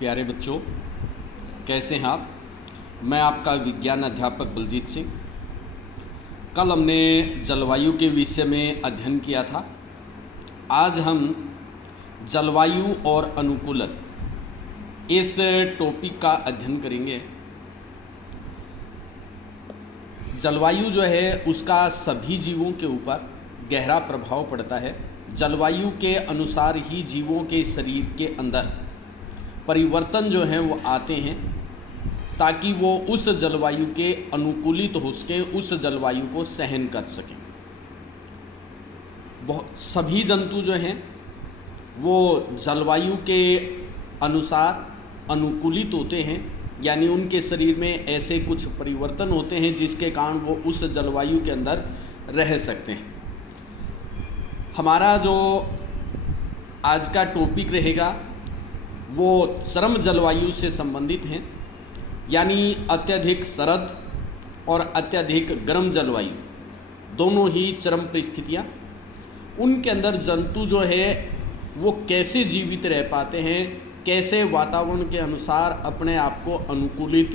प्यारे बच्चों, कैसे हैं आप। मैं आपका विज्ञान अध्यापक बलजीत सिंह। कल हमने जलवायु के विषय में अध्ययन किया था। आज हम जलवायु और अनुकूलन इस टॉपिक का अध्ययन करेंगे। जलवायु जो है उसका सभी जीवों के ऊपर गहरा प्रभाव पड़ता है। जलवायु के अनुसार ही जीवों के शरीर के अंदर परिवर्तन जो हैं वो आते हैं ताकि वो उस जलवायु के अनुकूलित हो सकें, उस जलवायु को सहन कर सकें। सभी जंतु जो हैं वो जलवायु के अनुसार अनुकूलित होते हैं, यानी उनके शरीर में ऐसे कुछ परिवर्तन होते हैं जिसके कारण वो उस जलवायु के अंदर रह सकते हैं। हमारा जो आज का टॉपिक रहेगा वो चरम जलवायु से संबंधित हैं, यानी अत्यधिक शरद और अत्यधिक गर्म जलवायु दोनों ही चरम परिस्थितियाँ। उनके अंदर जंतु जो है वो कैसे जीवित रह पाते हैं, कैसे वातावरण के अनुसार अपने आप को अनुकूलित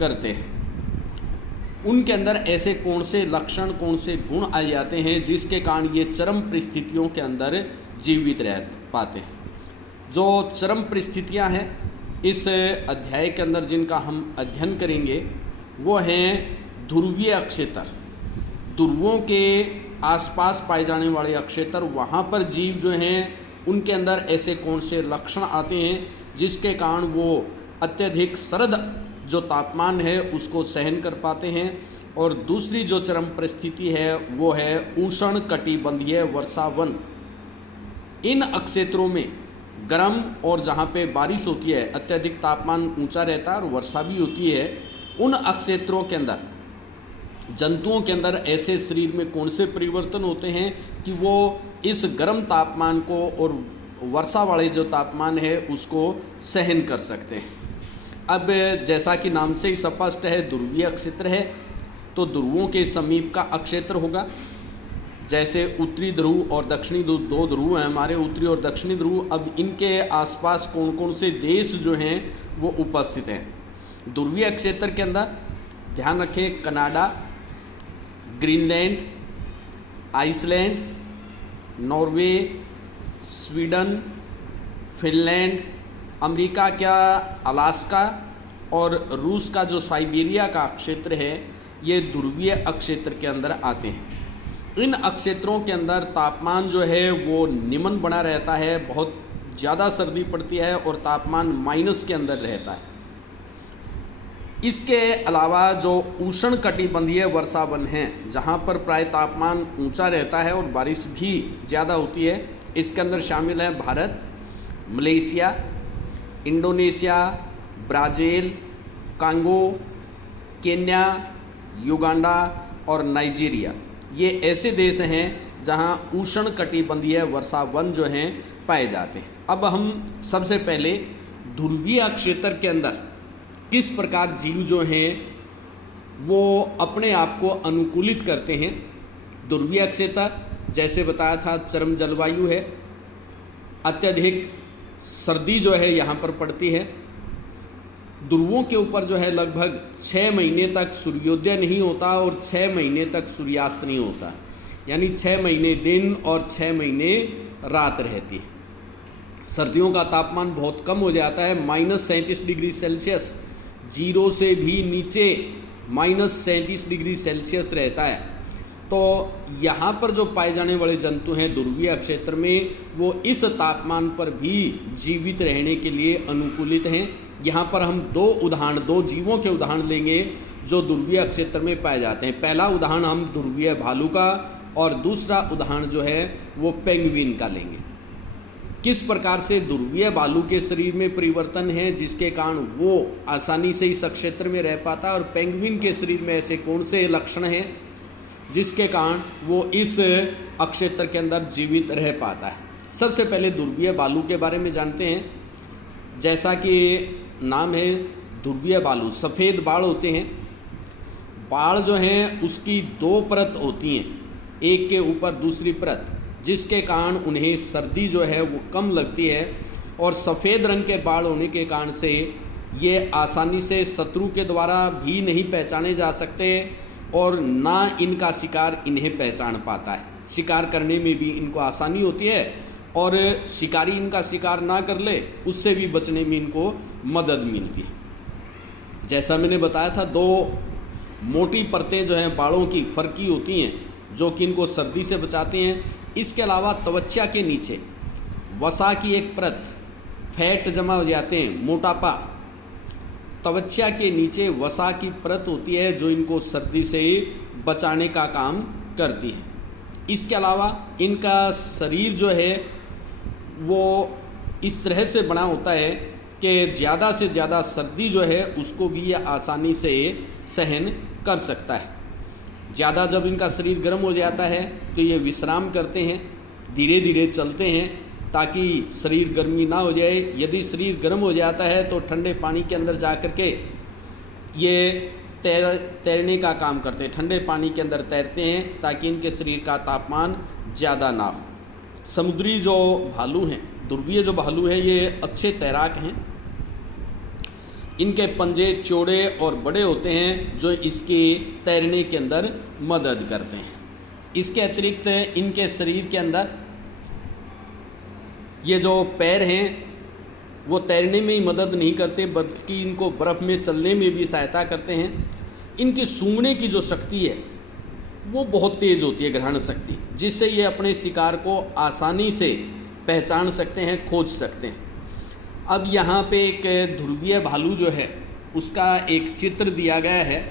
करते हैं, उनके अंदर ऐसे कौन से लक्षण, कौन से गुण आ जाते हैं जिसके कारण ये चरम परिस्थितियों के अंदर जीवित रह पाते हैं। जो चरम परिस्थितियां हैं इस अध्याय के अंदर जिनका हम अध्ययन करेंगे वो हैं ध्रुवीय अक्षेत्र। ध्रुवों के आसपास पाए जाने वाले अक्षेत्र, वहाँ पर जीव जो हैं उनके अंदर ऐसे कौन से लक्षण आते हैं जिसके कारण वो अत्यधिक शरद जो तापमान है उसको सहन कर पाते हैं। और दूसरी जो चरम परिस्थिति है वो है उष्ण कटिबंधीय वर्षावन। इन अक्षेत्रों में गर्म और जहाँ पे बारिश होती है, अत्यधिक तापमान ऊंचा रहता है और वर्षा भी होती है, उन अक्षेत्रों के अंदर जंतुओं के अंदर ऐसे शरीर में कौन से परिवर्तन होते हैं कि वो इस गर्म तापमान को और वर्षा वाले जो तापमान है उसको सहन कर सकते हैं। अब जैसा कि नाम से ही स्पष्ट है, ध्रुवीय अक्षेत्र है तो ध्रुवों के समीप का अक्षेत्र होगा। जैसे उत्तरी ध्रुव और दक्षिणी ध्रुव, दो ध्रुव हैं हमारे, उत्तरी और दक्षिणी ध्रुव। अब इनके आसपास कौन कौन से देश जो हैं वो उपस्थित हैं। ध्रुवीय अक्षेत्र के अंदर ध्यान रखें, Canada, Greenland, Iceland, Norway, Sweden, Finland, America का अलास्का और रूस का जो साइबेरिया का क्षेत्र है, ये ध्रुवीय अक्षेत्र के अंदर आते हैं। इन अक्षेत्रों के अंदर तापमान जो है वो निम्न बना रहता है, बहुत ज़्यादा सर्दी पड़ती है और तापमान माइनस के अंदर रहता है। इसके अलावा जो उष्ण कटिबंधीय वर्षावन हैं, जहाँ पर प्राय तापमान ऊंचा रहता है और बारिश भी ज़्यादा होती है, इसके अंदर शामिल है Bharat, Malaysia, Indonesia, Brazil, Congo, Kenya, Uganda और नाइजीरिया। ये ऐसे देश हैं जहाँ उष्ण कटिबंधीय वर्षावन जो हैं पाए जाते हैं। अब हम सबसे पहले ध्रुवीय क्षेत्र के अंदर किस प्रकार जीव जो हैं वो अपने आप को अनुकूलित करते हैं। ध्रुवीय क्षेत्र जैसे बताया था चरम जलवायु है, अत्यधिक सर्दी जो है यहाँ पर पड़ती है। ध्रुवों के ऊपर जो है लगभग 6 महीने तक सूर्योदय नहीं होता और 6 महीने तक सूर्यास्त नहीं होता, यानी 6 महीने दिन और 6 महीने रात रहती है। सर्दियों का तापमान बहुत कम हो जाता है, -37 डिग्री सेल्सियस, जीरो से भी नीचे -37 डिग्री सेल्सियस रहता है। तो यहाँ पर जो पाए जाने वाले जंतु हैं ध्रुवीय क्षेत्र में, वो इस तापमान पर भी जीवित रहने के लिए अनुकूलित हैं। यहाँ पर हम दो जीवों के उदाहरण लेंगे जो ध्रुवीय क्षेत्र में पाए जाते हैं। पहला उदाहरण हम ध्रुवीय भालू का और दूसरा उदाहरण जो है वो पेंगुइन का लेंगे। किस प्रकार से ध्रुवीय भालू के शरीर में परिवर्तन है जिसके कारण वो आसानी से इस क्षेत्र में रह पाता है, और पेंगुइन के शरीर में ऐसे कौन से लक्षण हैं जिसके कारण वो इस क्षेत्र के अंदर जीवित रह पाता है। सबसे पहले ध्रुवीय भालू के बारे में जानते हैं। जैसा कि नाम है ध्रुवीय भालू, सफ़ेद बाल होते हैं। बाल जो हैं उसकी 2 परत होती हैं, एक के ऊपर दूसरी परत, जिसके कारण उन्हें सर्दी जो है वो कम लगती है। और सफ़ेद रंग के बाल होने के कारण से ये आसानी से शत्रु के द्वारा भी नहीं पहचाने जा सकते और ना इनका शिकार इन्हें पहचान पाता है। शिकार करने में भी इनको आसानी होती है और शिकारी इनका शिकार ना कर ले उससे भी बचने में इनको मदद मिलती है। जैसा मैंने बताया था, 2 मोटी परतें जो हैं बालों की फरकी होती हैं जो कि इनको सर्दी से बचाती हैं। इसके अलावा त्वचा के नीचे वसा की एक परत, फैट जमा हो जाते हैं, मोटापा, त्वचा के नीचे वसा की परत होती है जो इनको सर्दी से बचाने का काम करती है। इसके अलावा इनका शरीर जो है वो इस तरह से बना होता है कि ज़्यादा से ज़्यादा सर्दी जो है उसको भी ये आसानी से सहन कर सकता है। ज़्यादा जब इनका शरीर गर्म हो जाता है तो ये विश्राम करते हैं, धीरे धीरे चलते हैं ताकि शरीर गर्मी ना हो जाए। यदि शरीर गर्म हो जाता है तो ठंडे पानी के अंदर जा कर के ये तैरने का काम करते हैं, ठंडे पानी के अंदर तैरते हैं ताकि इनके शरीर का तापमान ज़्यादा ना हो। समुद्री जो भालू हैं, ध्रुवीय जो भालू हैं, ये अच्छे तैराक हैं। इनके पंजे चौड़े और बड़े होते हैं जो इसके तैरने के अंदर मदद करते हैं। इसके अतिरिक्त इनके शरीर के अंदर ये जो पैर हैं वो तैरने में ही मदद नहीं करते बल्कि इनको बर्फ़ में चलने में भी सहायता करते हैं। इनकी सूंघने की जो शक्ति है वो बहुत तेज़ होती है, ग्रहण शक्ति, जिससे ये अपने शिकार को आसानी से पहचान सकते हैं, खोज सकते हैं। अब यहाँ पे एक ध्रुवीय भालू जो है उसका एक चित्र दिया गया है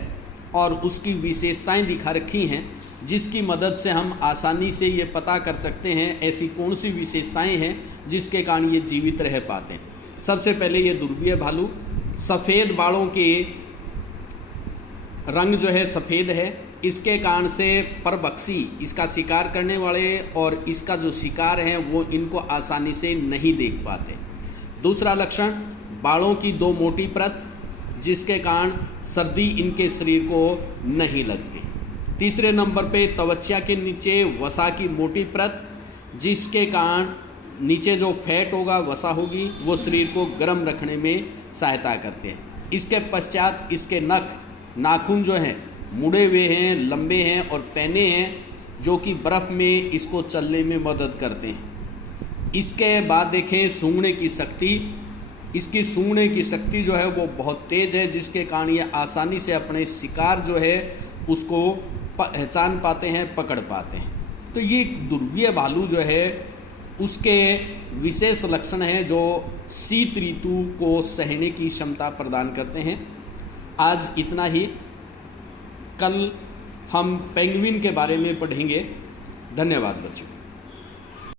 और उसकी विशेषताएं दिखा रखी हैं जिसकी मदद से हम आसानी से ये पता कर सकते हैं ऐसी कौन सी विशेषताएं हैं जिसके कारण ये जीवित रह पाते हैं। सबसे पहले ये ध्रुवीय भालू सफ़ेद बालों के रंग जो है सफ़ेद है, इसके कारण से परभक्षी, इसका शिकार करने वाले और इसका जो शिकार है वो इनको आसानी से नहीं देख पाते। दूसरा लक्षण, बालों की 2 मोटी परत जिसके कारण सर्दी इनके शरीर को नहीं लगती। तीसरे नंबर पे त्वचा के नीचे वसा की मोटी परत जिसके कारण नीचे जो फैट होगा, वसा होगी, वो शरीर को गर्म रखने में सहायता करते हैं। इसके पश्चात इसके नाखून जो हैं मुड़े हुए हैं, लंबे हैं और पैने हैं जो कि बर्फ़ में इसको चलने में मदद करते हैं। इसके बाद देखें सूंघने की शक्ति, इसकी सूंघने की शक्ति जो है वो बहुत तेज़ है जिसके कारण ये आसानी से अपने शिकार जो है उसको पहचान पाते हैं, पकड़ पाते हैं। तो ये ध्रुवीय भालू जो है उसके विशेष लक्षण हैं जो शीत ऋतु को सहने की क्षमता प्रदान करते हैं। आज इतना ही। कल हम पेंगुइन के बारे में पढ़ेंगे। धन्यवाद बच्चों।